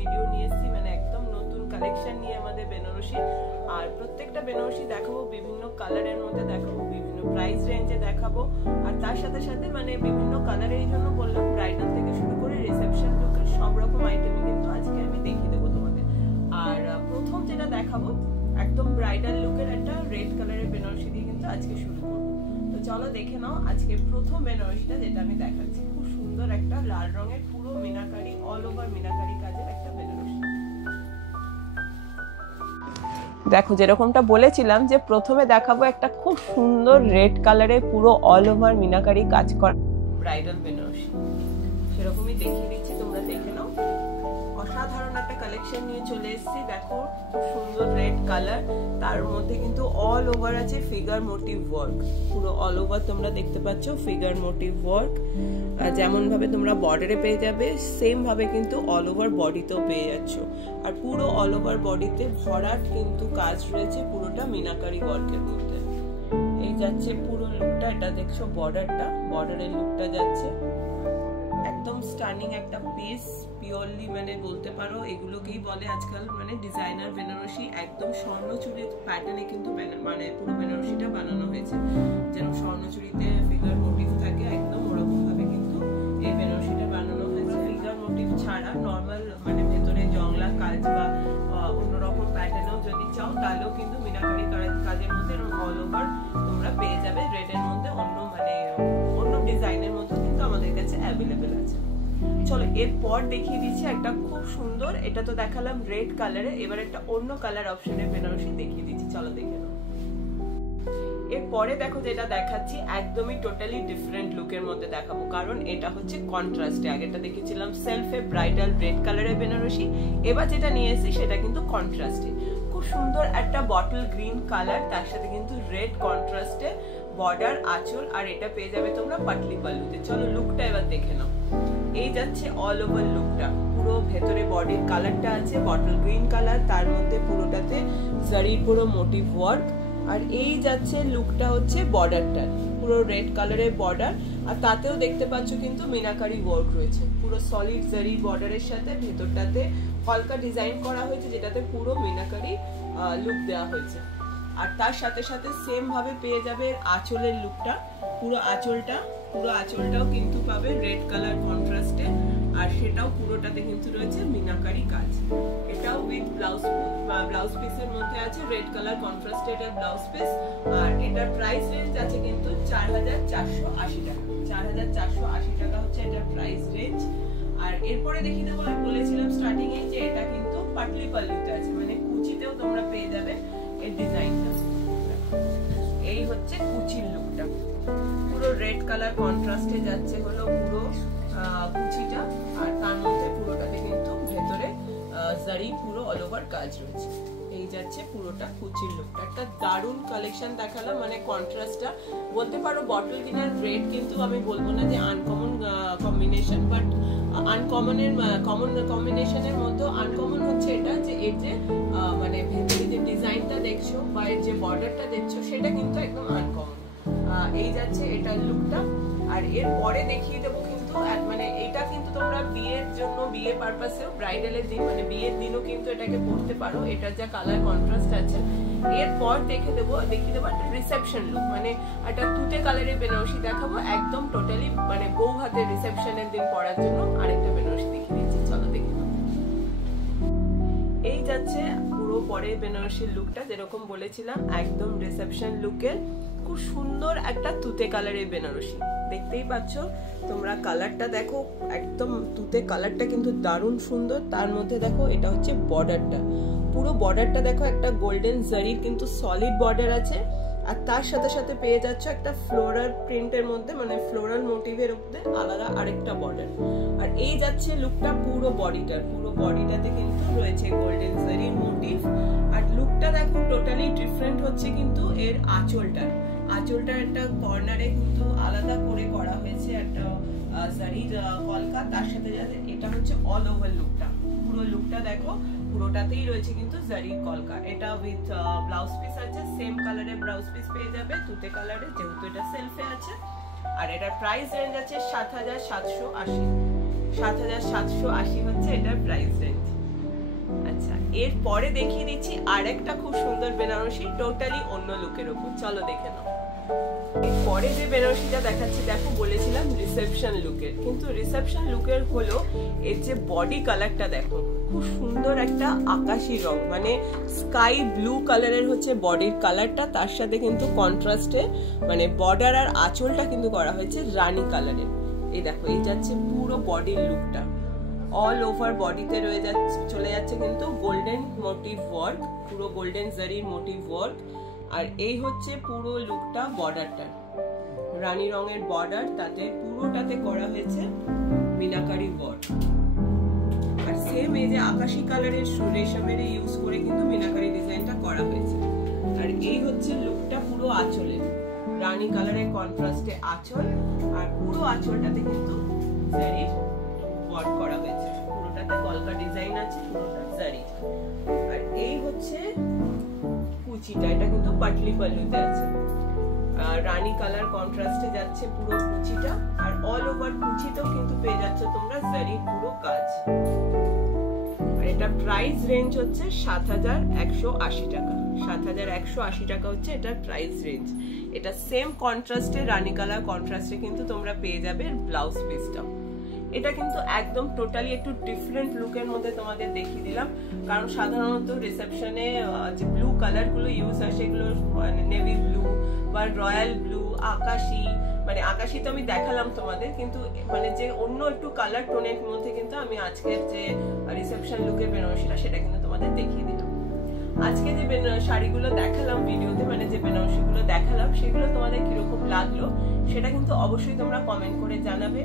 Video নিয়ে এসেছি, মানে একদম নতুন কালেকশন নিয়ে আমাদের বেনারসি। আর প্রত্যেকটা বেনারসি দেখাবো বিভিন্ন কালারের মধ্যে, দেখাবো বিভিন্ন প্রাইস রেঞ্জে দেখাবো। আর তার সাথে সাথে মানে বিভিন্ন কালারের, এই জন্য বললাম ব্রাইডাল থেকে শুরু করে রিসেপশন লুকের সব রকম আইটেমই কিন্তু আজকে আমি দেখিয়ে দেবো তোমাদের। আর প্রথম যেটা দেখাবো একদম ব্রাইডাল লুকের একটা রেড কালারের বেনারসি দিয়ে কিন্তু আজকে শুরু করবো। তো চলো দেখে নাও আজকে প্রথম বেনারসিটা যেটা আমি দেখাচ্ছি। খুব সুন্দর একটা লাল রঙের পুরো মিনাকারি, অল ওভার মিনাকারি কাজের একটা বেনারসি। দেখো যেরকমটা বলেছিলাম যে প্রথমে দেখাবো একটা খুব সুন্দর রেড কালারের পুরো অল ওভার মিনাকারি কাজ করা ব্রাইডাল বেনারসি, সেরকমই দেখিয়ে দিচ্ছি, তোমরা দেখে নাও। অসাধারণ একটা কালেকশন নিয়ে চলে এসেছি। দেখো খুব সুন্দর রেড কালার, তার মধ্যে কিন্তু অল ওভার আছে ফিগার মোটিভ ওয়ার্ক। পুরো অল ওভার তোমরা দেখতে পাচ্ছ ফিগার মোটিভ ওয়ার্ক, যেমন ভাবে তোমরা বর্ডারে পেয়ে যাবে সেম ভাবে কিন্তু অল ওভার বডিতেও পেয়ে যাচ্ছ। আর পুরো অল ওভার বডিতে ভরাট কিন্তু কাজ রয়েছে পুরোটা মিনাকারি ওয়ার্কের মধ্যে। এই যাচ্ছে পুরো লুকটা, এটা দেখছো বর্ডারটা, বর্ডারের লুকটা যাচ্ছে একদম স্টানিং একটা পিস, পিওরলি মানে বলতে পারো এগুলোকেই বলে আজকাল মানে ডিজাইনার বেনারসি। একদম স্বর্ণচুরির প্যাটার্নে কিন্তু মানে পুরো বেনারসিটা বানানো হয়েছে, যেরকম স্বর্ণচুরিতে ফিগার মোটিভ থাকে একদম ওরকম ভাবে কিন্তু এই বেনারসিটা বানানো হয়েছে। ফিগার মোটিভ ছাড়া নর্মাল মানে ভেতরে জংলা কাজ বা অন্যরকম প্যাটার্নেও যদি চাও তাহলেও কিন্তু মিনাকারি কাজের মধ্যে অল ওভার তোমরা পেয়ে যাবে। রেডের মধ্যে অন্য মানে অন্য ডিজাইনের মধ্যে কিন্তু আমাদের কাছে অ্যাভেলেবেল আছে। চলো এরপর দেখিয়ে দিচ্ছি একটা খুব সুন্দর, এটা তো দেখালাম রেড কালারে, এবার একটা অন্য কালার অপশনের বেনারসি দেখিয়ে দিচ্ছি, চলো দেখে নাও। এরপরে দেখো যেটা দেখাচ্ছি একদমই টোটালি ডিফারেন্ট লুকের মধ্যে দেখাবো, কারণ এটা হচ্ছে কন্ট্রাস্টে। আগেটা দেখেছিলাম সেলফে ব্রাইডাল রেড কালারের বেনারসি, এবার যেটা নিয়ে এসেছি সেটা কিন্তু কন্ট্রাস্টে। খুব সুন্দর একটা বটল গ্রিন কালার, তার সাথে কিন্তু রেড কন্ট্রাস্টে বর্ডার, আঁচল, আর এটা পেয়ে যাবে তোমরা পাটলি পাল্লুতে। চলো লুকটা এবার দেখে নাও। এই যাচ্ছে অল ওভার লুকটা, পুরো ভেতরে বডির কালারটা আছে বটল গ্রিন কালার, তার মধ্যে পুরোটাতে জারির পুরো মোটিভ ওয়ার্ক। আর এই যাচ্ছে লুকটা হচ্ছে বর্ডারটা, পুরো রেড কালারের বর্ডার, আর তাতেও দেখতে পাচ্ছ কিন্তু মিনাকারি ওয়ার্ক রয়েছে পুরো সলিড জারি বর্ডারের সাথে। ভেতরটাতে কলকা ডিজাইন করা হয়েছে যেটাতে পুরো মিনাকারি লুক দেওয়া হয়েছে। আর তার সাথে সাথে সেম ভাবে পেয়ে যাবে আঁচলের লুকটা, পুরো আঁচলটাও কিন্তু পাবে রেড কালার কন্ট্রাস্টে, আর সেটাও পুরোটাতে কিন্তু রয়েছে মিনাকারি কাজ। এটাও উইথ ব্লাউজ পিসের মধ্যে আছে রেড কালার কন্ট্রাস্টে এটা ব্লাউজ পিস। আর এটার প্রাইস রেঞ্জ আছে কিন্তু 4480 টাকা। 4480 টাকা হচ্ছে এটার প্রাইস রেঞ্জ। আর এরপরে দেখিয়ে দেবো, আমি বলেছিলাম স্টার্টিং এ যে এটা কিন্তু পাটলি পাল্লুতে আছে, মানে কুচিতেও তোমরা পেয়ে যাবে এই ডিজাইনটা। এই হচ্ছে কুচির লুকটা, পুরো রেড কালার কন্ট্রাস্টে যাচ্ছে হলো পুরো কুচিটা, আর তার মধ্যে পুরোটাতে কিন্তু ভেতরে জারি পুরো অল ওভার কাজ রয়েছে। এই যাচ্ছে পুরোটা কুচির লুকটা। একটা দারুণ কালেকশন দেখালাম, মানে কন্ট্রাস্টটা বলতে পারো বটল গ্রিন রেড, কিন্তু আমি বলবো না যে আনকমন কম্বিনেশন, বাট কমন কম্বিনেশনের মধ্যে আনকমন হচ্ছে এটা যে এর যে মানে ভেতরে যে ডিজাইনটা দেখছো বা এর যে বর্ডারটা দেখছো সেটা কিন্তু একদম আনকমন। এই যাচ্ছে এটার লুকটা। আর এর পরে দেখিয়ে দেবো কিন্তু মানে এটা কিন্তু তোমরা বিয়ের জন্য, বিয়ে পারপাসেও ব্রাইডালের দিন মানে বিয়ের দিনও কিন্তু এটাকে পরতে পারো, এটার যা কালার কন্ট্রাস্ট আছে। এরপর দেখিয়ে দেবো একটা রিসেপশন লুক, মানে একটা তুতে কালারের বেনারসি দেখাবো একদম টোটালি মানে বউ হাতের রিসেপশনের দিন পরার জন্য আরেকটা বেনারসি দেখিয়ে দিচ্ছি, চলো দেখে নাও। এই যাচ্ছে পুরো পরের বেনারসির লুকটা, যেরকম বলেছিলাম একদম রিসেপশন লুকের খুব সুন্দর একটা তুতে কালারের বেনারসি। দেখতেই পাচ্ছ তোমরা কালারটা দেখো, একদম তুতে কালারটা কিন্তু দারুণ সুন্দর। তার মধ্যে দেখো এটা হচ্ছে বর্ডারটা, পুরো বর্ডারটা দেখো একটা গোল্ডেন জারির কিন্তু সলিড বর্ডার আছে। আর তার সাথে সাথে পেয়ে যাচ্ছ একটা ফ্লোরাল প্রিন্টের মধ্যে মানে ফ্লোরাল মোটিভের মধ্যে আলাদা আরেকটা বর্ডার। আর এই যাচ্ছে লুকটা পুরো বডিটাতে কিন্তু রয়েছে গোল্ডেন জারির মোটিভ। আর লুকটা দেখো টোটালি ডিফারেন্ট হচ্ছে কিন্তু এর আঁচলটা একটা কর্নারে কিন্তু আলাদা করে করা হয়েছে একটা জারির কলকা, তার সাথে সাথে এটা হচ্ছে অল ওভার লুকটা, পুরো লুকটা দেখো পুরোটাতেই রয়েছে কিন্তু জারির কলকা। এটা উইথ ব্লাউজ পিস আছে, সেম কালারের ব্লাউজ পিস পেয়ে যাবে তুতে কালারের, যেহেতু এটা সেলফে আছে। আর এটার প্রাইস রেঞ্জ আছে 7780। 7780 হচ্ছে এটার প্রাইস রেঞ্জ। এরপরে দেখিয়ে দিচ্ছি আরেকটা খুব সুন্দর বেনারসি, টোটালি অন্য লুকের উপর। চলো দেখে নাও। পরে যে বেনারসিটা দেখাচ্ছি, দেখো বলেছিলাম রিসেপশন লুকের, কিন্তু রিসেপশন লুকের হলো এর যে বডি কালারটা দেখো, খুব সুন্দর একটা আকাশি রং, মানে স্কাই ব্লু কালারের হচ্ছে বডির কালারটা, তার সাথে কিন্তু কন্ট্রাস্টে মানে বর্ডার আর আঁচলটা কিন্তু করা হয়েছে রানী কালারের। এই দেখো, এই যাচ্ছে পুরো বডির লুকটা, অল ওভার বডিতে রয়ে যাচ্ছে, চলে যাচ্ছে কিন্তু গোল্ডেন মোটিভ ওয়ার্ক, পুরো গোল্ডেন জারির মোটিভ ওয়ার্ক। আর এই হচ্ছে পুরো লুকটা, বর্ডারটা রানী রঙের বর্ডার, তাতে পুরোটাতে করা হয়েছে মিনাকারি ওয়ার্ক। আর সেম এই যে আকাশি কালারের রেশমের ইউজ করে কিন্তু মিনাকারি ডিজাইনটা করা হয়েছে। আর এই হচ্ছে লুকটা পুরো আঁচলের, রানী কালারের কন্ট্রাস্টে আঁচল, আর পুরো আঁচলটাতে কিন্তু জারির ওয়ার্ক করা হয়েছে, পুরোটাতে কলকা ডিজাইন আছে, পুরোটা জারি। আর এই হচ্ছে কুচিটা, এটা কিন্তু পাটলি পাল্লুতে আছে, রানী কালার কন্ট্রাস্টে যাচ্ছে পুরো কুচিটা, আর অল ওভার কুচিতেও কিন্তু পেয়ে যাচ্ছে তোমরা জারির পুরো কাজ। আর এটা প্রাইস রেঞ্জ হচ্ছে ৭১৮০ টাকা, ৭১৮০ টাকা হচ্ছে এটার প্রাইস রেঞ্জ। এটা সেম কন্ট্রাস্টে রানী কালার কন্ট্রাস্টে কিন্তু তোমরা পেয়ে যাবে ব্লাউজ পিসটা। এটা কিন্তু একদম টোটালি একটু ডিফারেন্ট লুকের মধ্যে তোমাদের দেখিয়ে দিলাম, কারণ সাধারণত রিসেপশনে যে ব্লু কালার গুলো ইউজ হয় সেগুলো নেভি ব্লু বা রয়্যাল ব্লু, আকাশি, মানে আকাশি তো আমি দেখালাম তোমাদের, কিন্তু মানে যে অন্য একটু কালার টোনের মধ্যে কিন্তু আমি আজকের যে রিসেপশন লুকের বেনারসিটা সেটা কিন্তু তোমাদের দেখিয়ে দিলাম। আজকে যে শাড়িগুলো দেখালাম ভিডিওতে, মানে যে বেনারসিগুলো দেখালাম, সেগুলো তোমাদের কিরকম লাগলো সেটা কিন্তু অবশ্যই তোমরা কমেন্ট করে জানাবে।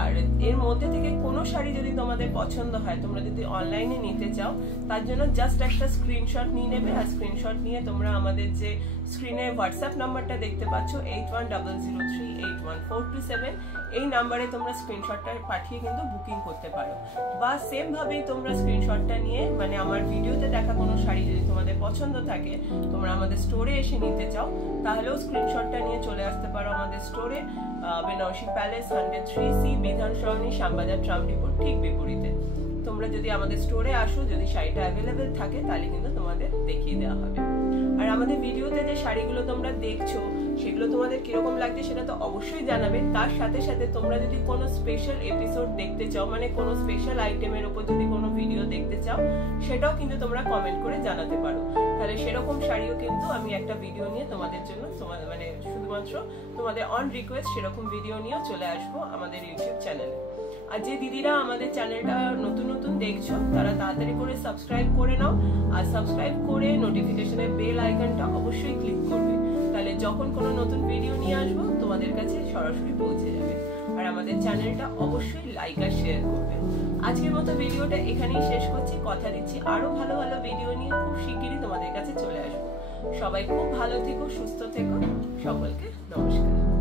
আর এর মধ্যে থেকে কোনো শাড়ি যদি তোমাদের পছন্দ হয়, তোমরা যদি অনলাইনে নিতে চাও, তার জন্য জাস্ট একটা স্ক্রিনশট নিয়ে নেবে। আর স্ক্রিনশট নিয়ে তোমরা আমাদের যে স্ক্রিনে হোয়াটসঅ্যাপ নাম্বারটা দেখতে পাচ্ছ 8100381427, এই নাম্বারে তোমরা স্ক্রিনশটটা পাঠিয়ে কিন্তু বুকিং করতে পারো। বা সেম ভাবেই তোমরা স্ক্রিনশটটা নিয়ে, মানে আমার ভিডিওতে দেখা কোনো শাড়ি যদি তোমাদের পছন্দ থাকে, তোমরা আমাদের স্টোরে এসে নিতে চাও, তাহলেও স্ক্রিনশটটা নিয়ে চলে আসতে পারো আমাদের স্টোরে, বেনারসি প্যালেস 103C, বিধান সরণি, শ্যামবাজার ট্রাম ডিপোর ঠিক বিপরীতে। তোমরা যদি আমাদের স্টোরে আসো, যদি শাড়িটা অ্যাভেলেবেল থাকে, তাহলে কিন্তু তোমাদের দেখিয়ে দেওয়া হবে। আর আমাদের ভিডিওতে যে শাড়িগুলো তোমরা দেখছো সেগুলো তোমাদের কিরকম লাগছে সেটা তো অবশ্যই জানাবে। তার সাথে সাথে তোমরা যদি কোনো স্পেশাল এপিসোড দেখতে চাও, মানে কোনো স্পেশাল আইটেমের উপর যদি কোনো ভিডিও দেখতে চাও, সেটাও কিন্তু তোমরা কমেন্ট করে জানাতে পারো। তাহলে সেরকম শাড়িও কিন্তু আমি একটা ভিডিও নিয়ে তোমাদের জন্য, মানে শুধুমাত্র তোমাদের অন রিকোয়েস্ট সেরকম ভিডিও নিয়েও চলে আসবো আমাদের ইউটিউব চ্যানেলে। আর যে দিদিরা আমাদের চ্যানেলটা নতুন নতুন দেখছো, তারা তাড়াতাড়ি করে সাবস্ক্রাইব করে নাও, আর সাবস্ক্রাইব করে নোটিফিকেশনের বেল আইকনটা অবশ্যই ক্লিক করবে, তাহলে যখন কোনো নতুন ভিডিও নিয়ে আসবো তোমাদের কাছে সরাসরি পৌঁছে যাবে। আর আমাদের চ্যানেলটা অবশ্যই লাইক আর শেয়ার করবে। আজকের মতো ভিডিওটা এখানেই শেষ করছি, কথা দিচ্ছি আরো ভালো ভালো ভিডিও নিয়ে খুব শিগগিরই তোমাদের কাছে চলে আসবো। সবাই খুব ভালো থেকো, সুস্থ থেকো, সকলকে নমস্কার।